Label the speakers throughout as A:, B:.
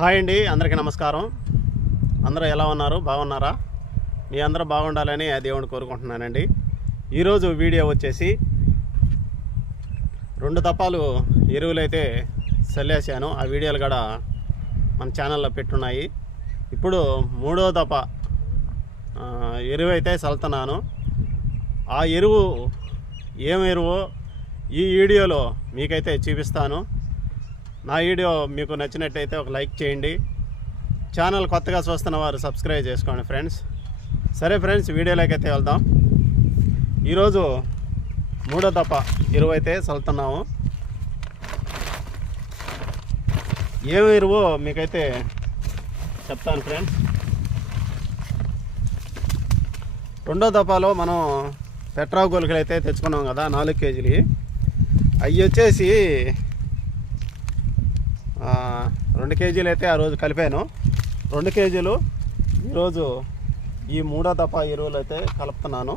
A: Hi అండి అందరికీ నమస్కారం. అందరూ ఎలా ఉన్నారు? బాగున్నారా? మీ అందరూ బాగుండాలని ఆ దేవుని కోరుకుంటున్నానండి. ఈరోజు వీడియో వచ్చేసి రెండు తపాలు ఎరువులైతే చల్లేసాను ఆ వీడియోలు కూడా మన ఛానల్లో పెట్టున్నాయి. ఇప్పుడు మూడో తప ఎరువు అయితే చల్లుతున్నాను. ఆ ఎరువు ఏం ఎరువు ఈ వీడియోలో మీకైతే చూపిస్తాను. నా వీడియో మీకు నచ్చినట్టయితే ఒక లైక్ చేయండి. ఛానల్ కొత్తగా చూస్తున్న వారు సబ్స్క్రైబ్ చేసుకోండి ఫ్రెండ్స్. సరే ఫ్రెండ్స్ వీడియోలోకైతే అయితే వెళ్దాం. ఈరోజు మూడో తప్ప ఎరువు అయితే చల్లుతున్నాము ఏమి ఎరువో మీకైతే చెప్తాను ఫ్రెండ్స్. రెండో దఫాలో మనం పెట్రా గోలికలు అయితే తెచ్చుకున్నాం కదా నాలుగు కేజీలు. అవి వచ్చేసి రెండు కేజీలు అయితే ఆ రోజు కలిపాను. రెండు కేజీలు ఈరోజు ఈ మూడో దఫా ఎరువులు అయితే కలుపుతున్నాను.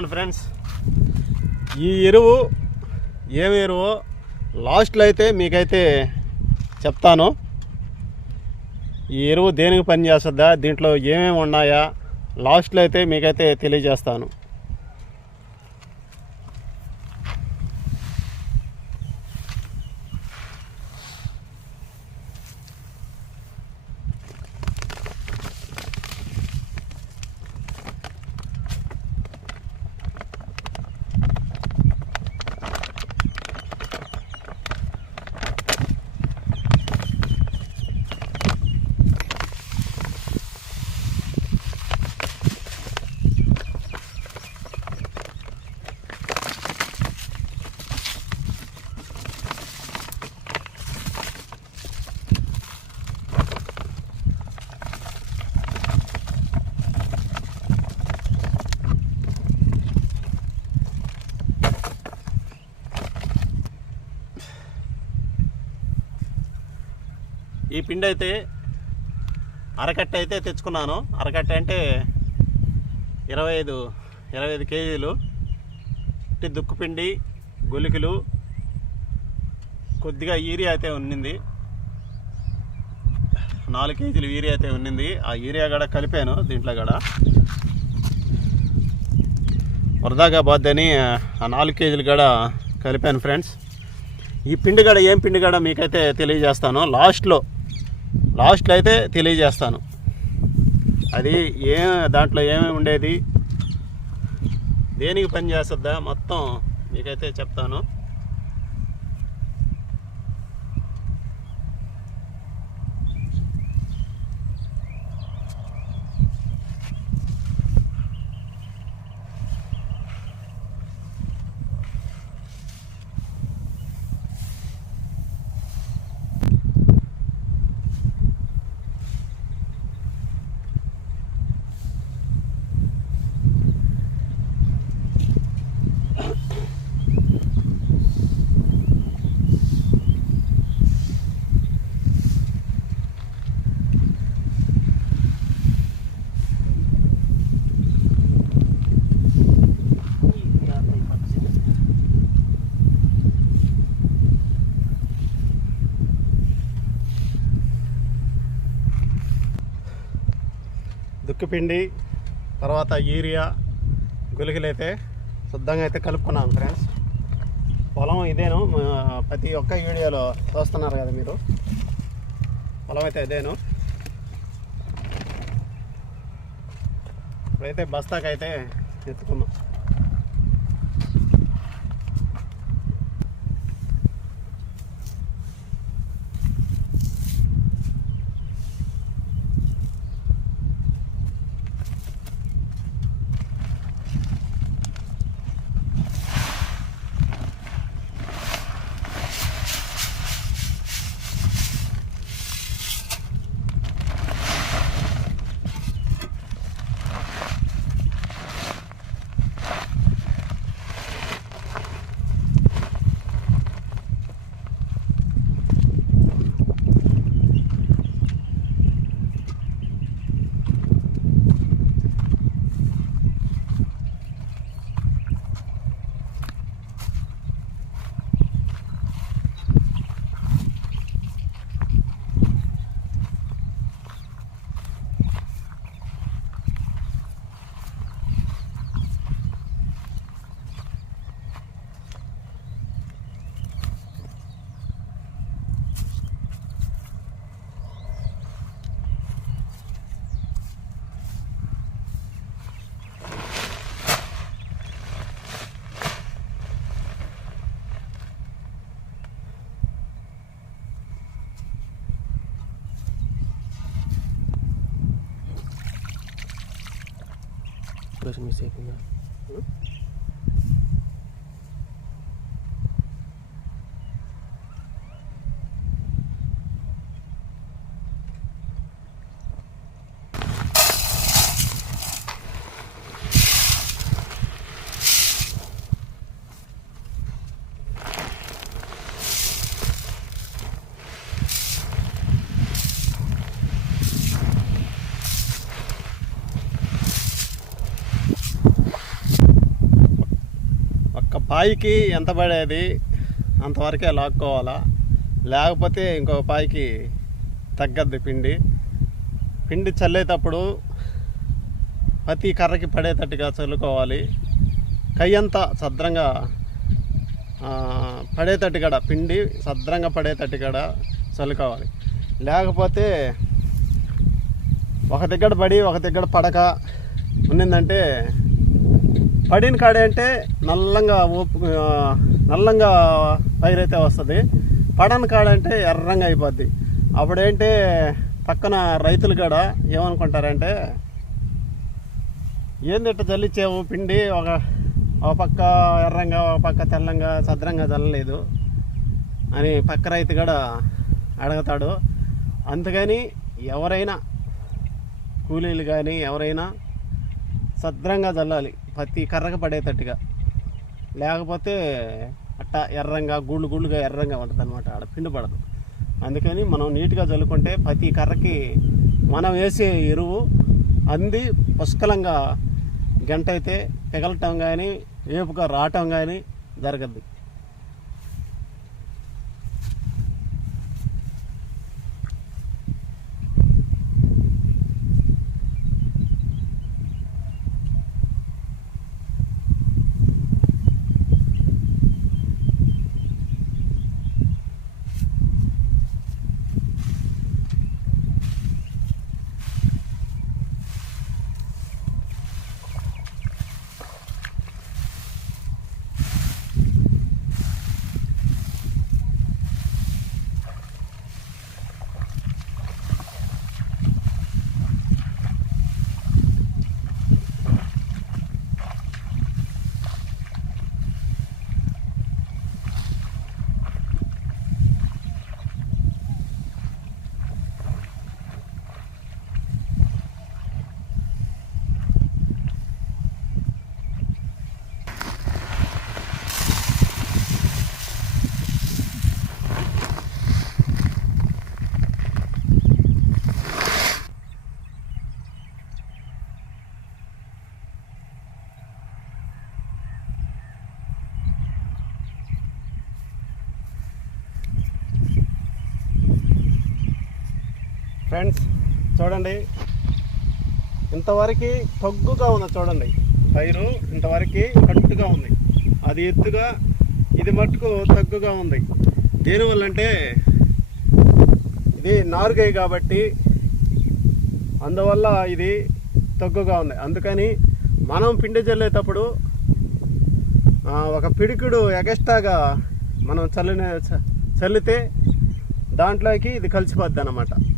A: చూడండి ఫ్రెండ్స్. ఈ ఎరువు ఏమి ఎరువు లాస్ట్లో అయితే మీకైతే చెప్తాను. ఈ ఎరువు దేనికి పని చేస్తుందా దీంట్లో ఏమేమి ఉన్నాయా లాస్ట్లో అయితే మీకైతే తెలియజేస్తాను. పిండి అయితే అరకట్ట అయితే తెచ్చుకున్నాను. అరకట్ట అంటే ఇరవై ఐదు ఇరవై ఐదు కేజీలు. ఇట్టి దుక్కుపిండి గొలికలు కొద్దిగా యూరియా అయితే ఉన్నింది. నాలుగు కేజీలు యూరియా అయితే ఉన్నింది. ఆ యూరియా కూడా కలిపాను దీంట్లో కూడా వరదాగా బాధ్యని ఆ నాలుగు కేజీలు కూడా కలిపాను ఫ్రెండ్స్. ఈ పిండి గడ ఏం పిండి గడ మీకైతే తెలియజేస్తాను. లాస్ట్లో లాస్ట్లో అయితే తెలియజేస్తాను. అది ఏ దాంట్లో ఏమేమి ఉండేది? దేనికి పని చేస్తుందా? మొత్తం మీకైతే చెప్తాను. దుక్కిపిండి తర్వాత యూరియా గులికలు అయితే శుద్ధంగా అయితే కలుపుకున్నాను ఫ్రెండ్స్ పొలం ఇదేను ప్రతి ఒక్క వీడియోలో చూస్తున్నారు కదా మీరు. పొలం అయితే ఇదేను. ఇప్పుడైతే బస్తాకైతే ఎత్తుకున్నాం.
B: में
A: से పాయికి ఎంత పడేది అంతవరకే లాక్కోవాలా? లేకపోతే ఇంకో పాయికి తగ్గద్ది పిండి. పిండి చల్లేటప్పుడు ప్రతి కర్రకి పడేటట్టుగా చల్లుకోవాలి. కయ్యంతా సద్రంగా పడేటట్టు పడేటట్టుగా పిండి సద్రంగా పడేటట్టుగా చల్లుకోవాలి. లేకపోతే ఒక దగ్గర పడి ఒక దగ్గర పడక ఉన్నిందంటే పడిన కాడే అంటే నల్లంగా ఓపు నల్లంగా పైరైతే వస్తుంది. పడని కాడంటే ఎర్రంగా అయిపోద్ది. అప్పుడేంటే పక్కన రైతులు కాడ ఏమనుకుంటారంటే ఏంది ఇట్ట జల్లిచ్చావు? పిండి ఒక ఒక పక్క ఎర్రంగా ఒక పక్క తెల్లంగా సద్రంగా చల్లలేదు అని పక్క రైతు కూడా అడుగుతాడు. అందుకని ఎవరైనా కూలీలు కానీ ఎవరైనా సద్రంగా చల్లాలి ప్రతి కర్రగా పడేటట్టుగా. లేకపోతే అట్టా ఎర్రంగా గుళ్ళు గుళ్ళుగా ఎర్రంగా ఉంటుంది అనమాట ఆడ పిండి పడదు. అందుకని మనం నీట్గా చల్లుకుంటే ప్రతి కర్రకి మనం వేసే ఎరువు అంది పుష్కలంగా గంట అయితే పిగలటం కానీ వేపుగా రావటం కానీ జరగద్దు. ఫ్రెండ్స్ చూడండి. ఇంతవరకు తగ్గుగా ఉంది చూడండి. పైరు ఇంతవరకు కట్టుగా ఉంది. అది ఎత్తుగా ఇది మట్టుకు తగ్గుగా ఉంది. దేనివల్ల అంటే ఇది నారుగై కాబట్టి అందువల్ల ఇది తగ్గుగా ఉంది. అందుకని మనం పిండి చల్లేటప్పుడు ఒక పిడికిడు ఎగస్ట్రాగా మనం చల్లిన చ- చల్లితే దాంట్లోకి ఇది కలిసిపోద్ది అన్నమాట.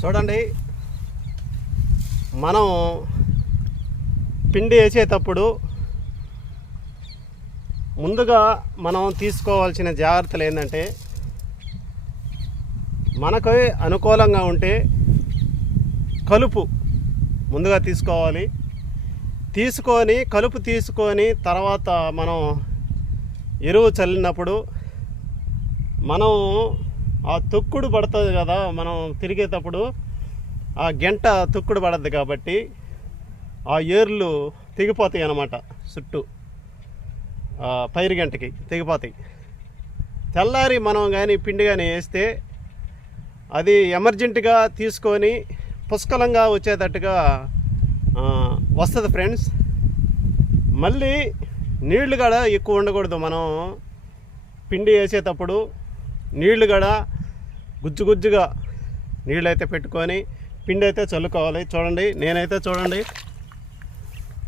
A: చూడండి. మనం పిండి వేసేటప్పుడు ముందుగా మనం తీసుకోవాల్సిన జాగ్రత్తలు ఏంటంటే మనకు అనుకూలంగా ఉంటే కలుపు ముందుగా తీసుకోవాలి. తీసుకొని కలుపు తీసుకొని తర్వాత మనం ఎరువు చల్లినప్పుడు మనం ఆ తొక్కుడు పడుతుంది కదా మనం తిరిగేటప్పుడు ఆ గంట తొక్కుడు పడద్దు కాబట్టి ఆ ఏర్లు తెగిపోతాయి అన్నమాట చుట్టూ. పైరు గంటకి తెగిపోతాయి. తెల్లారి మనం కానీ పిండి కానీ వేస్తే అది ఎమర్జెంటుగా తీసుకొని పుష్కలంగా వచ్చేటట్టుగా వస్తుంది ఫ్రెండ్స్. మళ్ళీ నీళ్ళు కూడా ఎక్కువ ఉండకూడదు మనం పిండి వేసేటప్పుడు. నీళ్ళు కూడా గుజ్జు గుజ్జుగా నీళ్ళు అయితే పెట్టుకొని పిండి అయితే చల్లుకోవాలి. చూడండి నేనైతే చూడండి.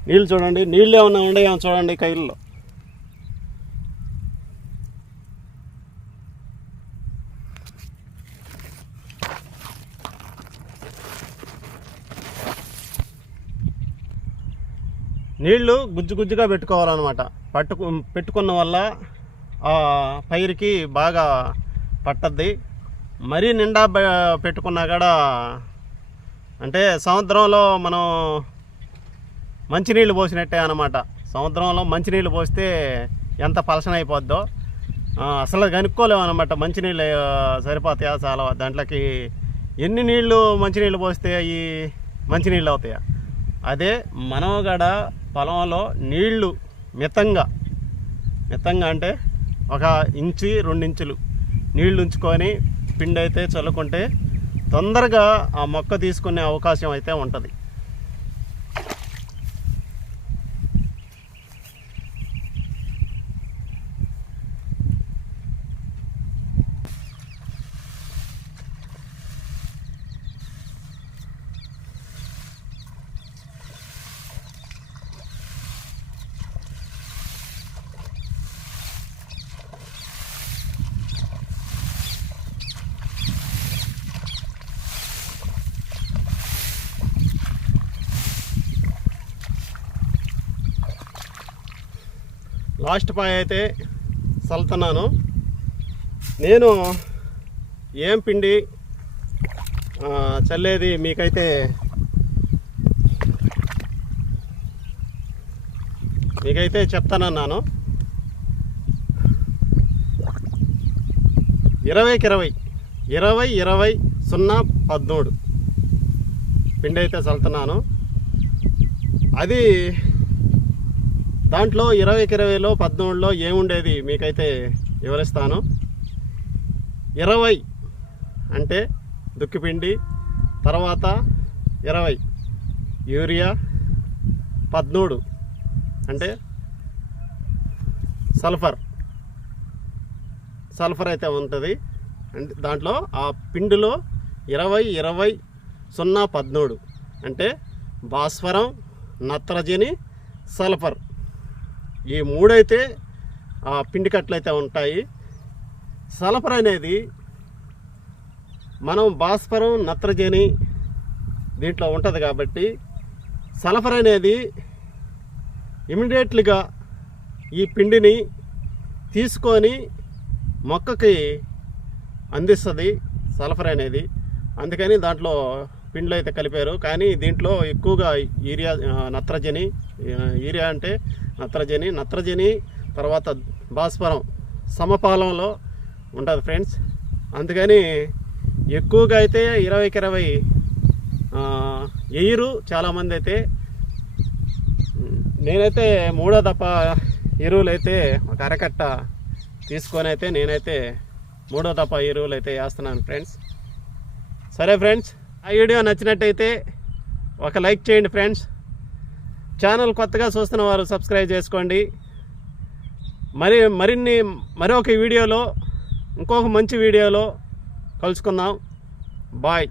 A: నీళ్ళు చూడండి నీళ్ళు ఏమన్నా ఉండేమో చూడండి కైల్లో. నీళ్ళు గుజ్జు గుజ్జుగా పెట్టుకోవాలన్నమాట. పట్టుకు పెట్టుకున్న వల్ల పైరుకి బాగా పట్టద్ది. మరీ నిండా పెట్టుకున్నా కూడా అంటే సముద్రంలో మనం మంచినీళ్ళు పోసినట్టే అనమాట సముద్రంలో మంచినీళ్ళు పోస్తే ఎంత పలసన అయిపోద్దో. అసలు కనుక్కోలేము అనమాట మంచినీళ్ళు సరిపోతాయా చాలా దాంట్లోకి ఎన్ని నీళ్ళు మంచినీళ్ళు పోస్తే అవి మంచినీళ్ళు అవుతాయా? అదే మనం కూడా పొలంలో నీళ్ళు మితంగా మితంగా అంటే ఒక ఇంచు రెండు ఇంచులు నీళ్ళు ఉంచుకొని పిండి అయితే చల్లుకుంటే తొందరగా ఆ మొక్క తీసుకునే అవకాశం అయితే ఉంటుంది. లాస్ట్ పాయ అయితే చల్లుతున్నాను నేను ఏం పిండి చల్లేది మీకైతే మీకైతే చెప్తానన్నాను. ఇరవైకి ఇరవై ఇరవై ఇరవై సున్నా పద్మూడు పిండి అయితే చల్లుతున్నాను అది దాంట్లో ఇరవైకి ఇరవైలో పద్మూడులో ఏముండేది? మీకైతే వివరిస్తాను. ఇరవై అంటే దుక్కిపిండి తర్వాత ఇరవై. యూరియా పద్మూడు అంటే సల్ఫర్. సల్ఫర్ అయితే ఉంటుంది. అంటే దాంట్లో ఆ పిండిలో ఇరవై ఇరవై సున్నా పద్మూడు అంటే భాస్వరం నత్రజని సల్ఫర్. ఈ మూడైతే ఆ పిండి కట్లయితే ఉంటాయి. సల్ఫర్ అనేది మనం భాస్వరం నత్రజని దీంట్లో ఉంటుంది కాబట్టి సల్ఫర్ అనేది ఇమీడియట్లీగా ఈ పిండిని తీసుకొని మొక్కకి అందిస్తుంది సల్ఫర్ అనేది. అందుకని దాంట్లో పిండ్లు అయితే కలిపారు. కానీ దీంట్లో ఎక్కువగా యూరియా నత్రజని యూరియా అంటే నత్రజని నత్రజని తర్వాత భాస్వరం సమపాలంలో ఉంటుంది ఫ్రెండ్స్. అందుకని ఎక్కువగా అయితే ఇరవైకి ఇరవై ఎయిరు ఎయ్యరు చాలామంది అయితే నేనైతే మూడో దప్ప ఎరువులు అయితే ఒక అరకట్ట తీసుకొని అయితే నేనైతే మూడో దప్ప ఎరువులు అయితే వేస్తున్నాను ఫ్రెండ్స్. సరే ఫ్రెండ్స్ ఆ వీడియో నచ్చినట్టయితే ఒక లైక్ చేయండి ఫ్రెండ్స్. ఛానల్ కొత్తగా చూస్తున్న వారు సబ్స్క్రైబ్ చేసుకోండి. మరి మరిన్ని మరొక వీడియోలో ఇంకొక మంచి వీడియోలో కలుసుకుందాం. బాయ్.